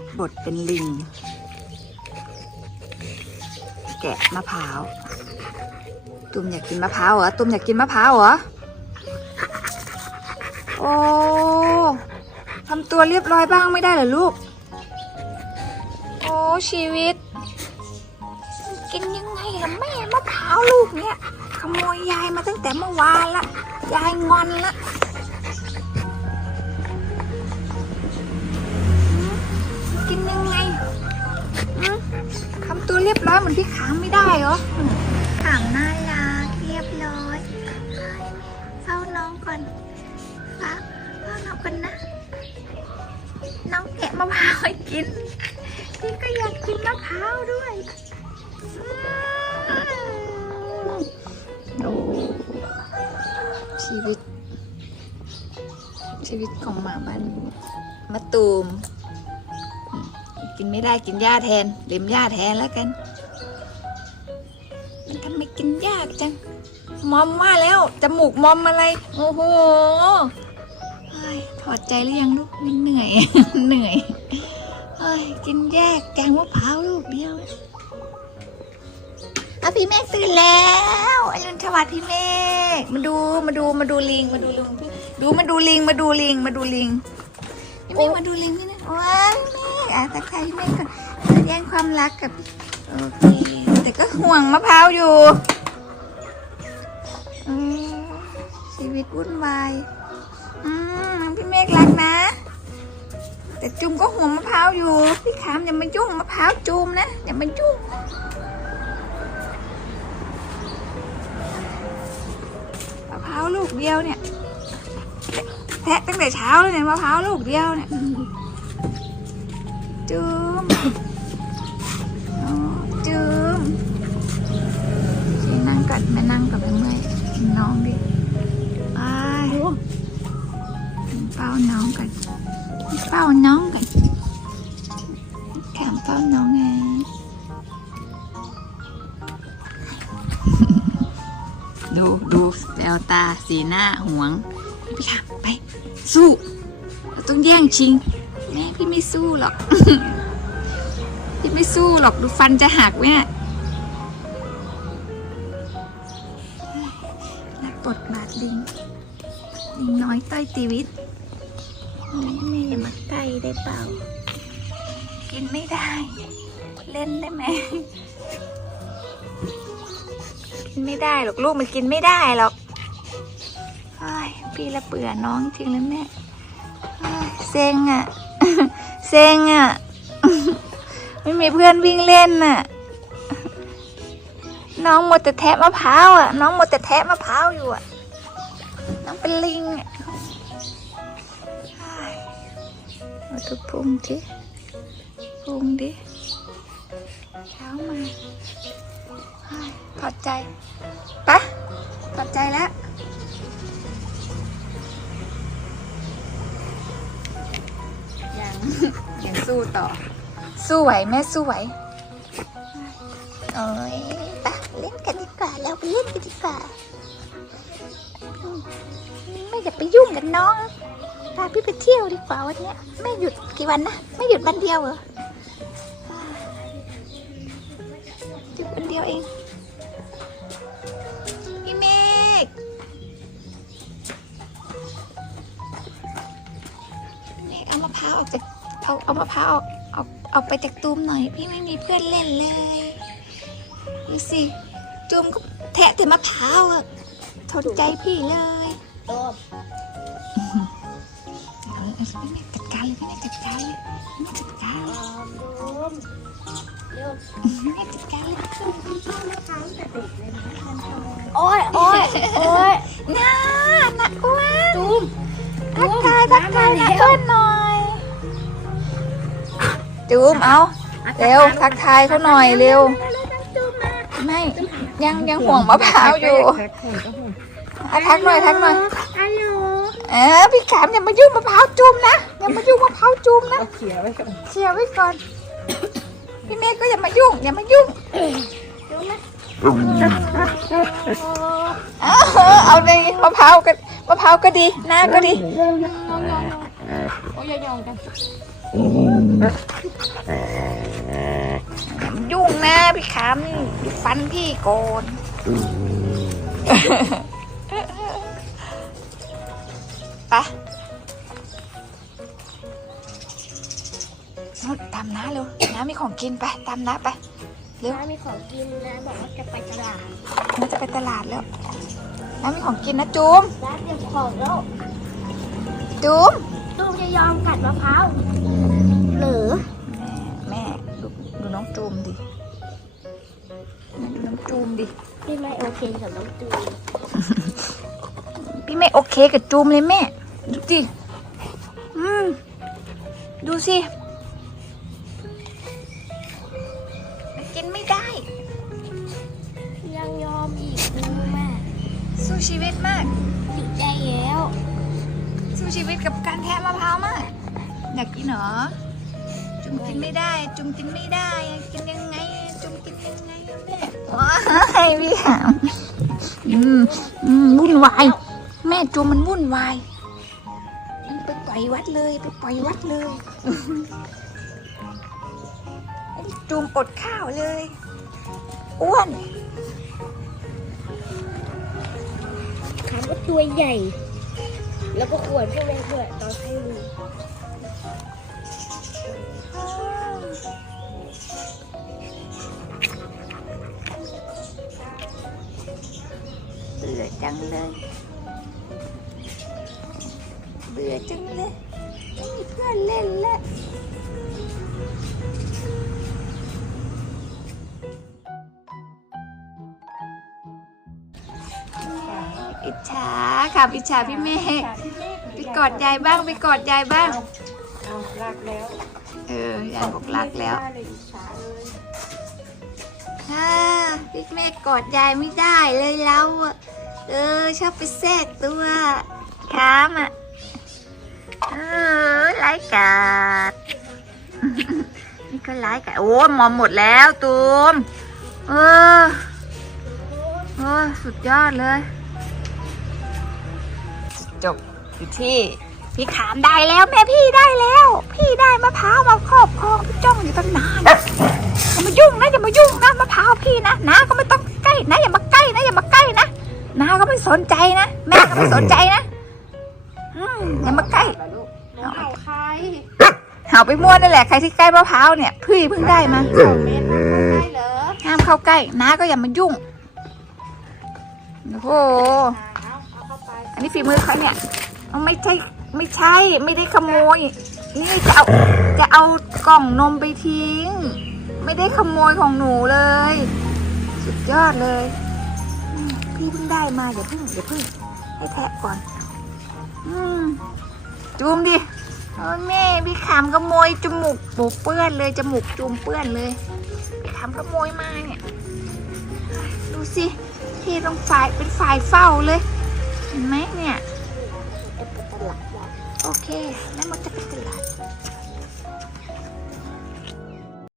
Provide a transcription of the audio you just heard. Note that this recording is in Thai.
ทเป็นลิง แกะมะพร้าว ตุ้มอยากกินมะพร้าวเหรอ ตุ้มอยากกินมะพร้าวเหรอ โอ้ทำตัวเรียบร้อยบ้างไม่ได้เหรอลูก โอ้ชีวิต กินยังไงล่ะแม่มะพร้าวลูกเนี่ยขโมยยายมาตั้งแต่เมื่อวานละ ยายงอนละ ยบร้อยเหมือนพี่ขามไม่ได้เหรอขามน่ารักเรียบร้อยเฝ้าน้องก่อนเฝ้าเฝ้าน้องก่อนนะ น้องแกะมะพร้าวให้กิน พี่ก็อยากกินมะพร้าวด้วยอืมโอ้ชีวิต ชีวิตของหมาบ้านมะตูมอืม กินไม่ได้กินหญ้าแทนเล็มหญ้าแทนแล้วกัน มันทำไมกินยากจัง มอมว่าแล้วจมูกมอมอะไร โอ้โหเฮ้ยถอดใจหรือยังลูกไม่เหนื่อย เหนื่อยเฮ้ยกินแยกแกงมะพร้าวลูกเดียวอะพี่เมฆตื่นแล้วอรุณสวัสดิ์พี่เมฆมาดูมาดูมาดูลิง มาดูลิงพี่ดูมาดูลิงมาดูลิงมาดูลิงพี่เมฆมาดูลิงนี่นะว้าวพี่เมฆ อะตะใครพี่เมฆก่อนอย่าแย่งความรักกับโอเคแต่ก็ห่วงมะพร้าวอยู่อชีวิตวุ่นวายอืมพี่เมฆรักนะ แต่จุมก็ห่วงมะพร้าวอยู่ พี่ขามอย่ามายุ่งมะพร้าวจุมนะอย่ามายุ่งมะพร้าวลูกเดียวเนี่ยแทะตั้งแต่เช้าเลยเนี่ยมะพร้าวลูกเดียวเนี่ย จุมอ๋อจุมช่วยนั่งก่อนแม่นั่งกับแม่เมื่อยน้องดิไปเฝ้าน้องก่อนเฝ้าน้องกันแขมเฝ้าน้องไงดูดูแววตาสีหน้าหวงพี่ค่ะ ไป สู้เราต้องแย่งชิง แม่พี่ไม่สู้หรอก พี่ไม่สู้หรอกดูฟันจะหักแม่รับบทบาทลิงลิงน้อยต้อยตีวิตแม่อย่ามาใกล้ได้เปล่า กินไม่ได้ เล่นได้ไหมกินไม่ได้หรอกลูกมันกินไม่ได้หรอกเฮ้ยพี่ละเบื่อน้องจริงเลยแม่เฮ้ยเซ็งอะ เซ็งอะ ไม่มีเพื่อนวิ่งเล่นน่ะ น้องหมดแต่แทะมะพร้าวอะ น้องหมดแต่แทะมะพร้าวอยู่อะ น้องเป็นลิงอะมาดูพุงดิพุงดิเช้ามาถอดใจปะถอดใจแล้ว สู้ต่อ สู้ไหวแม่สู้ไหวโอ้ยปะเล่นกันดีกว่าเราไปเล่นกันดีกว่าอืมไม่อย่าไปยุ่งกับน้องพาพี่ไปเที่ยวดีกว่าวันนี้แม่หยุดกี่วันนะไม่หยุดวันเดียวเหรอหยุดวันเดียวเองพี่เมฆพี่เมฆเอามะพร้าวออกจาก เอาเอามะพร้าวออกเอาเอาไปจากตูมหน่อย พี่ไม่มีเพื่อนเล่นเลยดูสิจูมก็แทะแต่มะพร้าวอะทนใจพี่เลยต้มเอาเลยเอาเลยแม่จัดการเลยแม่จัดการเลยแม่จัดการเลยต้มเร็วแม่จัดการเลยโอ้ยโอ้ยโอ้ยน่านักอ้วนตูมทักทายทักทายนักอ้วนหน่อย จูมเอาเร็วทักทายเขาหน่อยเร็ว ไม่ยังยังห่วงมะพร้าวอยู่อะทักหน่อยทักหน่อยอายุเออพี่ขามอย่ามายุ่งมะพร้าวจุ่มนะอย่ามายุ่งมะพร้าวจุ่มนะเขียไว้ก่อนเชียร์ไว้ก่อนพี่เมฆก็อย่ามายุ่งอย่ามายุ่งเอาเอาเลยมะพร้าวก็มะพร้าวก็ดีหน้าก็ดีโอ้ยยองกันอ ยุ่งนะพี่ขามนี่ฟันพี่โกนไปนู่นตามน้าเร็วน้ามีของกินไปตามน้าไปเร็วน้ามีของกินนะบอกว่าจะไปตลาดน้าจะไปตลาดแล้วน้ามีของกินนะจูมน้าเตรียมของแล้วจูมตู้จะยอมกัดมะพร้าว หรือแม่แม่ดูดูน้องจูมดิแม่ดูน้องจูมดิ พี่ไม่โอเคกับน้องตูนพี่ไม่โอเคกับจูมเลยแม่ ดูสิอืมดูสิมันกินไม่ได้ ยังยอมอีกดูแม่สู้ชีวิตมากหยุดได้แล้ว สู้ชีวิตกับการแทะมะพร้าวมาก อยากกินเหรอ จุมกินไม่ได้ จุมกินไม่ได้ กินยังไง จุมกินยังไงอะแม่ว้ายพี่หามอืมอืมวุ่นวาย แม่จุมมันวุ่นวาย มันไปปล่อยวัดเลยไปปล่อยวัดเลยไอ้จุมอดข้าวเลย อ้วนขาก็ตัวใหญ่ แล้วก็ขวดพวกนี้ด้วยตอนให้ดู จังเลย เบื่อจังเลยไม่มีเพื่อนเล่นแล้วอิจฉาค่ะอิจฉาพี่เมฆไปกอดยายบ้างไปกอดยายบ้างเอารักแล้ว เออยายบอกรักแล้วได้เลยอิจฉาเลยค่ะพี่เมฆกอดยายไม่ได้เลยเราอะ เออชอบไปแทรกตัวค้ามอะเออไร้ายกาดนี่ก็ไร้ายกาดโอ้ยมอมหมดแล้วตูมเออโอ้ยสุดยอดเลย จบอยู่ที่พี่ขามได้แล้ว แม่พี่ได้แล้ว พี่ได้มะพร้าวมาครอบครองพี่จ้องอยู่ตั้งนานอย่ามายุ่งนะอย่ามายุ่งนะมะพร้าวพี่นะน้าก็ไม่ต้องใกล้นะอย่ามาใกล้นะอย่ามาใกล้นะ น้าก็ไม่สนใจนะ แม่ก็ไม่สนใจนะอืมอย่ามาใกล้เหรอลูกน้องเห่าใครเห่าไปมั่วนั่นแหละใครที่ใกล้มะพร้าวเนี่ยพี่เพิ่งได้มาเห่าเมนน้องเข้าใกล้เหรอห้ามเข้าใกล้น้าก็อย่ามายุ่งโอ้โหเอาเอาเข้าไปอันนี้ฝีมือใครเนี่ยเอาไม่ใช่ไม่ใช่ไม่ได้ขโมย นี่จะเอาจะเอากล่องนมไปทิ้ง ไม่ได้ขโมยของหนูเลย สุดยอดเลยอืม พี่เพิ่งได้มาอย่าเพิ่งอย่าเพิ่งให้แทะก่อน อืมจูมดิโอ้แม่พี่ขามขโมยจมูกปูเปื้อนเลยจมูกจูมเปื้อนเลยพี่ขามขโมยมาเนี่ย ดูสิพี่ต้องฝ่ายเป็นฝ่ายเฝ้าเลย เห็นไหมเนี่ยโอเคแล้วมันจะไป